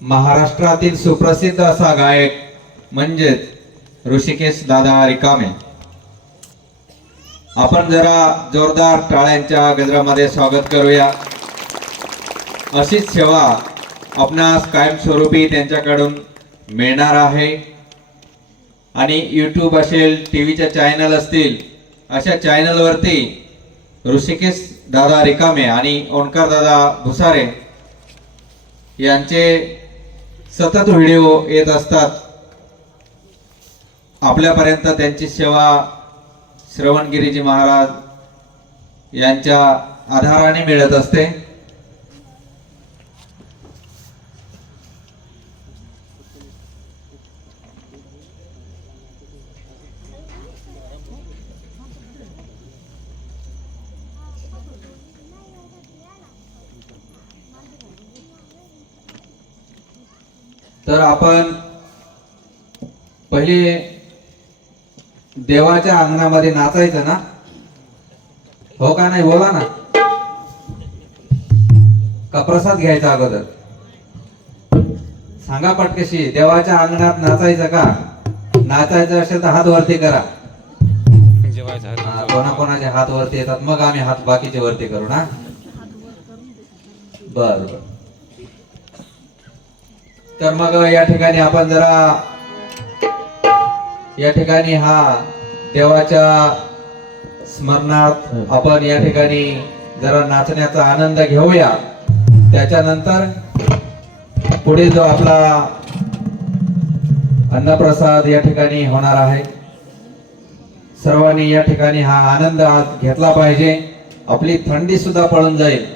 महाराष्ट्रातील सुप्रसिद्ध असा गायक म्हणजेच ऋषिकेश दादा रिकामे. आपण जरा जोरदार टाळ्यांच्या गजरामध्ये स्वागत करूया. अशीच सेवा आपणास कायमस्वरूपी त्यांच्याकडून मिळणार आहे. आणि यूट्यूब असेल टी व्हीच्या चॅनल असतील अशा चॅनलवरती ऋषिकेश दादा रिकामे आणि ओंकार दादा भुसारे यांचे सतत व्हिडिओ येत असतात. आपल्यापर्यंत त्यांची सेवा श्रवणगिरीजी महाराज यांच्या आधाराने मिळत असते. तर आपण पहिले देवाच्या अंगणामध्ये नाचायचं ना? हो का नाही? बोला ना. का प्रसाद घ्यायचा अगोदर? सांगा पटकशी देवाच्या अंगणात नाचायचं का? नाचायचं असेल तर हात वरती करा. कोणाकोणाचे हात वरती येतात? मग आम्ही हात बाकीचे वरती करू ना? बर बर. तर मग या ठिकाणी आपण जरा या ठिकाणी हा देवाच्या स्मरणार्थ आपण या ठिकाणी जरा नाचण्याचा आनंद घेऊया. त्याच्यानंतर पुढे जो आपला अन्नप्रसाद या ठिकाणी होणार आहे. सर्वांनी या ठिकाणी हा आनंद आज घेतला पाहिजे. आपली थंडी सुद्धा पळून जाईल.